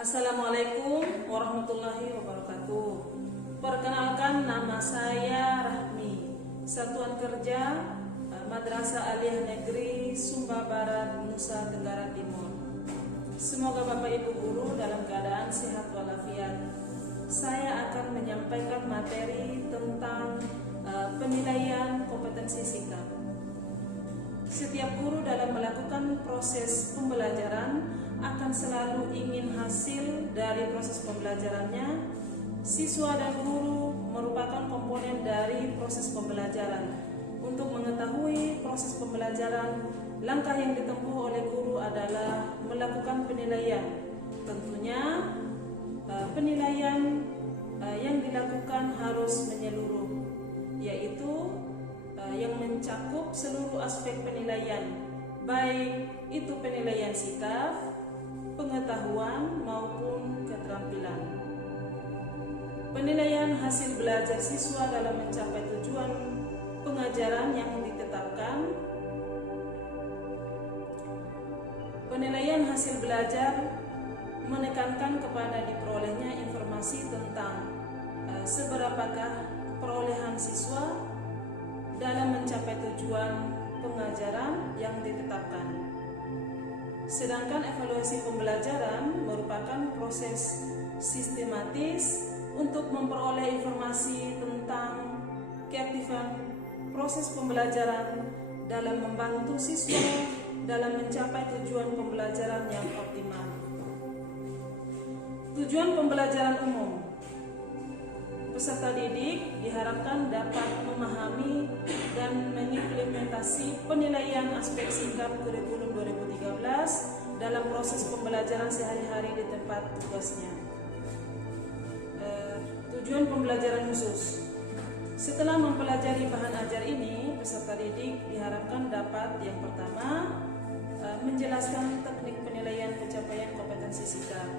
Assalamualaikum warahmatullahi wabarakatuh. Perkenalkan, nama saya Rahmi, Satuan Kerja Madrasah Aliyah Negeri Sumba Barat, Nusa Tenggara Timur. Semoga Bapak Ibu Guru dalam keadaan sehat walafiat. Saya akan menyampaikan materi tentang penilaian kompetensi sikap. Setiap guru dalam melakukan proses pembelajaran akan selalu ingin hasil dari proses pembelajarannya. Siswa dan guru merupakan komponen dari proses pembelajaran. Untuk mengetahui proses pembelajaran, langkah yang ditempuh oleh guru adalah melakukan penilaian. Tentunya penilaian yang dilakukan harus menyeluruh, yaitu yang mencakup seluruh aspek penilaian, baik itu penilaian sikap, pengetahuan maupun keterampilan. Penilaian hasil belajar siswa dalam mencapai tujuan pengajaran yang ditetapkan. Penilaian hasil belajar menekankan kepada diperolehnya informasi tentang seberapakah perolehan siswa dalam mencapai tujuan pengajaran yang ditetapkan. Sedangkan evaluasi pembelajaran merupakan proses sistematis untuk memperoleh informasi tentang keaktifan proses pembelajaran dalam membantu siswa dalam mencapai tujuan pembelajaran yang optimal. Tujuan pembelajaran umum. Peserta didik diharapkan dapat memahami dan mengimplementasi penilaian aspek sikap kurikulum 2013 dalam proses pembelajaran sehari-hari di tempat tugasnya. Tujuan pembelajaran khusus. Setelah mempelajari bahan ajar ini, peserta didik diharapkan dapat yang pertama menjelaskan teknik penilaian pencapaian kompetensi sikap.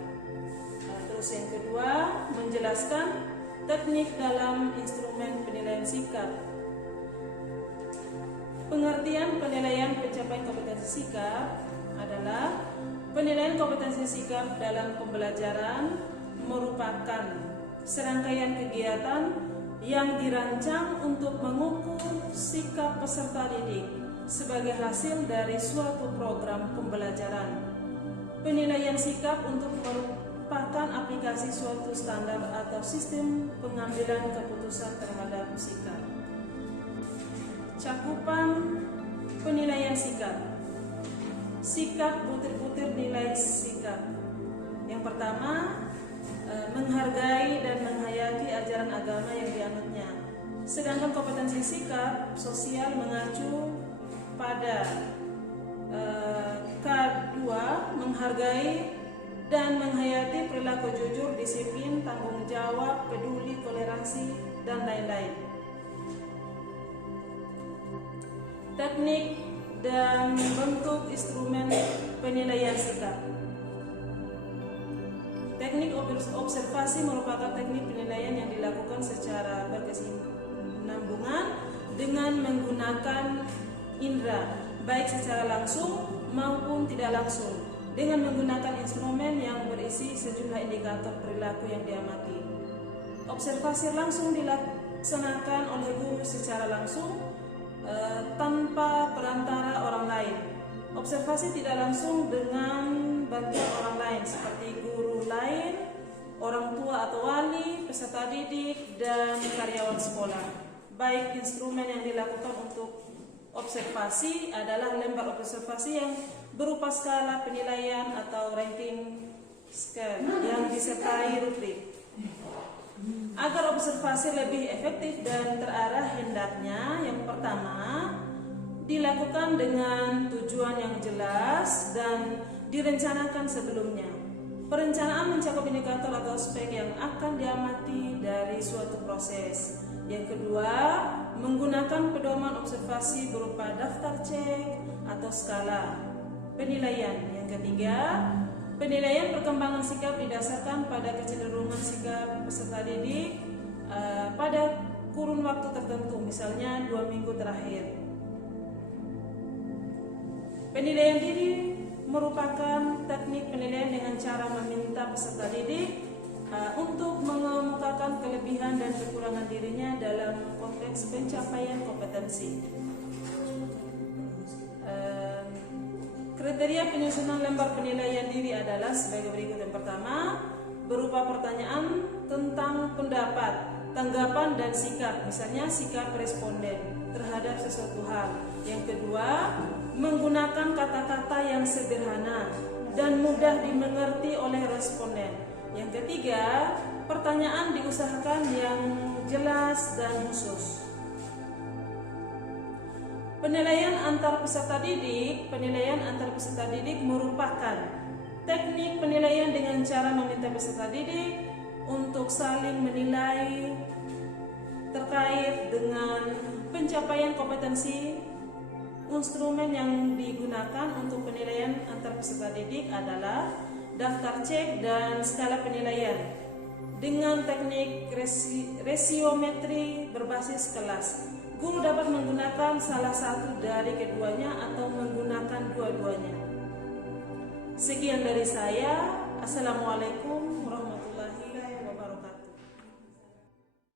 Terus yang kedua, menjelaskan teknik dalam instrumen penilaian sikap. Pengertian penilaian pencapaian kompetensi sikap adalah penilaian kompetensi sikap dalam pembelajaran merupakan serangkaian kegiatan yang dirancang untuk mengukur sikap peserta didik sebagai hasil dari suatu program pembelajaran. Penilaian sikap untuk merupakan aplikasi suatu standar atau sistem pengambilan keputusan terhadap sikap. Cakupan penilaian sikap. Sikap butir-butir nilai sikap. Yang pertama, menghargai dan menghayati ajaran agama yang dianutnya. Sedangkan kompetensi sikap sosial mengacu pada K2, menghargai dan menghayati perilaku jujur, disiplin, tanggung jawab, peduli, toleransi, dan lain-lain. Teknik dan bentuk instrumen penilaian sikap. Teknik observasi merupakan teknik penilaian yang dilakukan secara berkesinambungan dengan menggunakan indera, baik secara langsung maupun tidak langsung, dengan menggunakan instrumen yang berisi sejumlah indikator perilaku yang diamati. Observasi langsung dilaksanakan oleh guru secara langsung tanpa perantara orang lain. Observasi tidak langsung dengan bantuan orang lain seperti guru lain, orang tua atau wali, peserta didik, dan karyawan sekolah. Baik instrumen yang dilakukan untuk observasi adalah lembar observasi yang berupa skala penilaian atau ranking scale yang disertai rubrik. Agar observasi lebih efektif dan terarah, hendaknya yang pertama dilakukan dengan tujuan yang jelas dan direncanakan sebelumnya. Perencanaan mencakup indikator atau aspek yang akan diamati dari suatu proses. Yang kedua, menggunakan pedoman observasi berupa daftar cek atau skala penilaian. Yang ketiga, penilaian perkembangan sikap didasarkan pada kecenderungan sikap peserta didik pada kurun waktu tertentu, misalnya 2 minggu terakhir. Penilaian diri merupakan teknik penilaian dengan cara meminta meminta peserta didik untuk mengemukakan kelebihan dan kekurangan dirinya dalam konteks pencapaian kompetensi. Kriteria penyusunan lembar penilaian diri adalah sebagai berikut. Yang pertama, berupa pertanyaan tentang pendapat, tanggapan dan sikap, misalnya sikap responden terhadap sesuatu hal. Yang kedua, menggunakan kata-kata yang sederhana dan mudah dimengerti oleh responden. Yang ketiga, pertanyaan diusahakan yang jelas dan khusus. Penilaian antar peserta didik. Penilaian antar peserta didik merupakan teknik penilaian dengan cara meminta peserta didik untuk saling menilai terkait dengan pencapaian kompetensi. Instrumen yang digunakan untuk penilaian antar peserta didik adalah daftar cek dan skala penilaian dengan teknik resiometri berbasis kelas. Guru dapat menggunakan salah satu dari keduanya atau menggunakan dua-duanya. Sekian dari saya. Assalamualaikum warahmatullahi wabarakatuh.